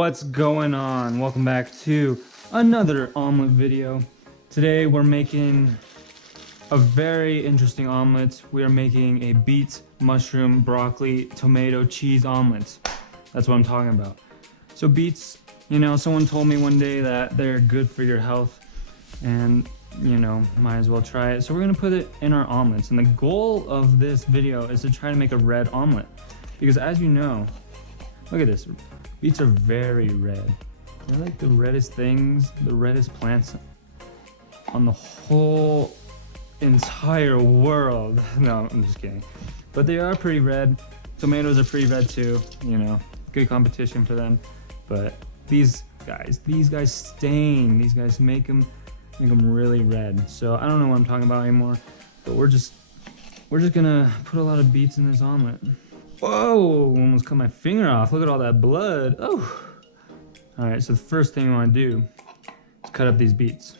What's going on? Welcome back to another omelet video. Today we're making a very interesting omelet. We are making a beet, mushroom, broccoli, tomato, cheese omelet. That's what I'm talking about. So beets, you know, someone told me one day that they're good for your health and, you know, might as well try it. So we're gonna put it in our omelets. And the goal of this video is to try to make a red omelet. Because as you know, look at this. Beets are very red. They're like the reddest things, the reddest plants on the whole entire world. No, I'm just kidding. But they are pretty red. Tomatoes are pretty red too, you know, good competition for them. But these guys stain, these guys make them really red. So I don't know what I'm talking about anymore, but we're just gonna put a lot of beets in this omelet. Whoa, almost cut my finger off. Look at all that blood. Oh. All right, so the first thing we want to do is cut up these beets.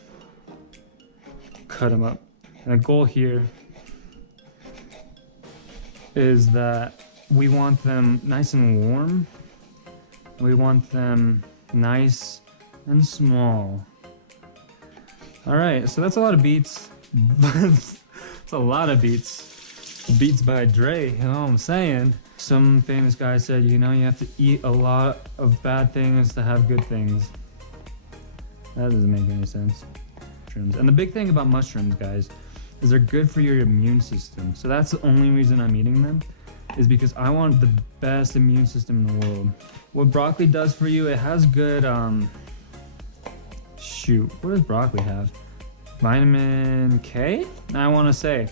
Cut them up. And the goal here is that we want them nice and warm. We want them nice and small. All right, so that's a lot of beets. It's a lot of beets. Beats by Dre, you know what I'm saying? Some famous guy said, you know, you have to eat a lot of bad things to have good things. That doesn't make any sense. Mushrooms. And the big thing about mushrooms, guys, is they're good for your immune system. So that's the only reason I'm eating them, is because I want the best immune system in the world. What broccoli does for you, it has good, shoot, what does broccoli have? Vitamin K, I want to say.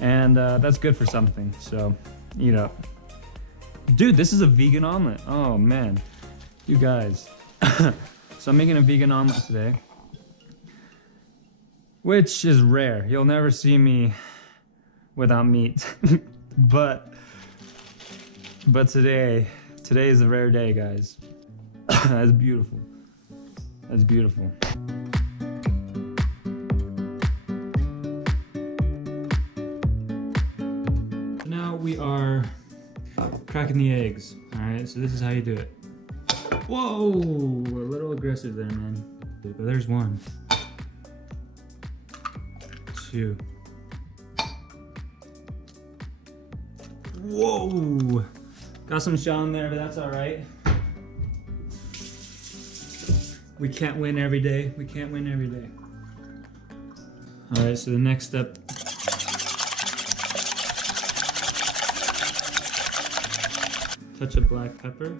And that's good for something, so eat up. Dude, this is a vegan omelet. Oh man, you guys. So I'm making a vegan omelet today, which is rare. You'll never see me without meat. but today is a rare day, guys. That's beautiful. That's beautiful. We are cracking the eggs. All right, so this is how you do it. Whoa, a little aggressive there, man. But there's one, two. Whoa, got some shine there, but that's all right. We can't win every day. We can't win every day. All right, so the next step. Touch of black pepper.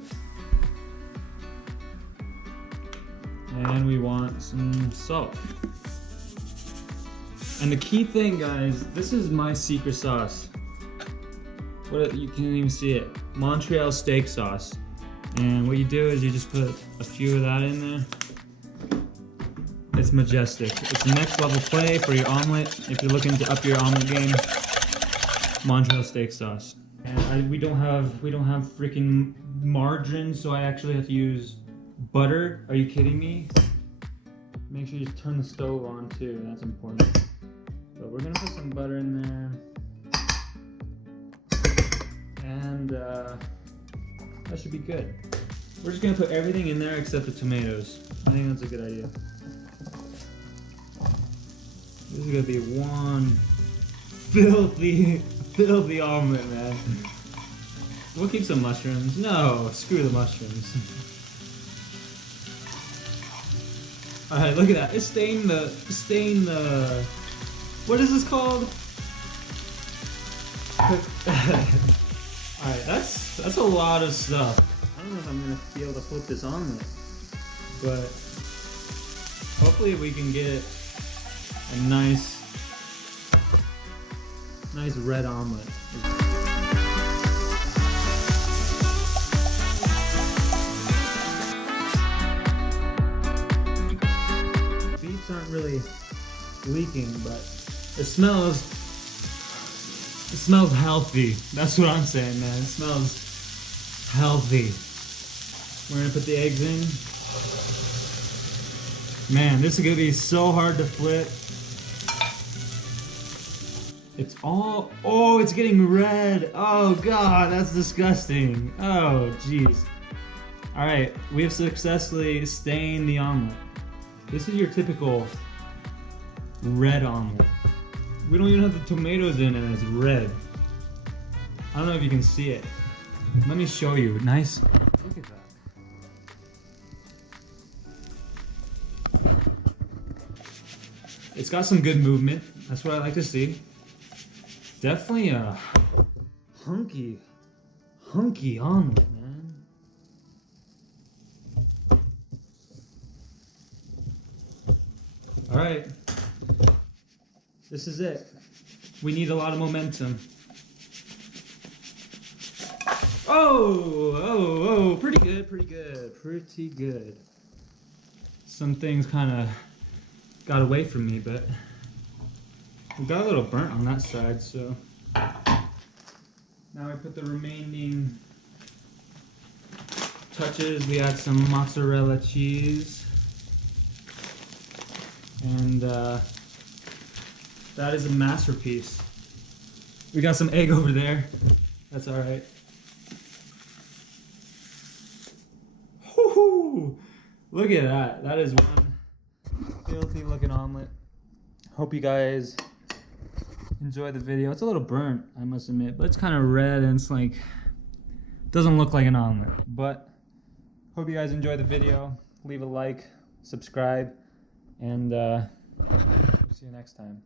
And we want some salt. And the key thing, guys, this is my secret sauce. What, you can't even see it. Montreal steak sauce. And what you do is you just put a few of that in there. It's majestic. It's the next level play for your omelet. If you're looking to up your omelet game, Montreal steak sauce. And we don't have freaking margarine, so I actually have to use butter. Are you kidding me? Make sure you turn the stove on too, that's important. But we're gonna put some butter in there. And that should be good. We're just gonna put everything in there except the tomatoes. I think that's a good idea. This is gonna be one filthy omelet, man. We'll keep some mushrooms. No, screw the mushrooms. All right, look at that. It stained the. What is this called? All right, that's a lot of stuff. I don't know if I'm gonna be able to flip this omelet, but hopefully we can get a nice red omelet. Beets aren't really leaking, but it smells healthy. That's what I'm saying, man. It smells healthy. We're gonna put the eggs in. Man, this is gonna be so hard to flip. It's all, oh, it's getting red. Oh God, that's disgusting. Oh, jeez. All right, we have successfully stained the omelet. This is your typical red omelet. We don't even have the tomatoes in it and it's red. I don't know if you can see it. Let me show you. Nice. Look at that. It's got some good movement. That's what I like to see. Definitely a hunky omelet, man. All right. This is it. We need a lot of momentum. Oh, pretty good. Some things kind of got away from me, but we got a little burnt on that side, so now we put the remaining touches. We add some mozzarella cheese, and that is a masterpiece. We got some egg over there. That's all right. Woo-hoo! Look at that. That is one filthy looking omelet. Hope you guys enjoy the video. It's a little burnt, I must admit, but it's kind of red and it's like, doesn't look like an omelet. But hope you guys enjoy the video. Leave a like, subscribe, and see you next time.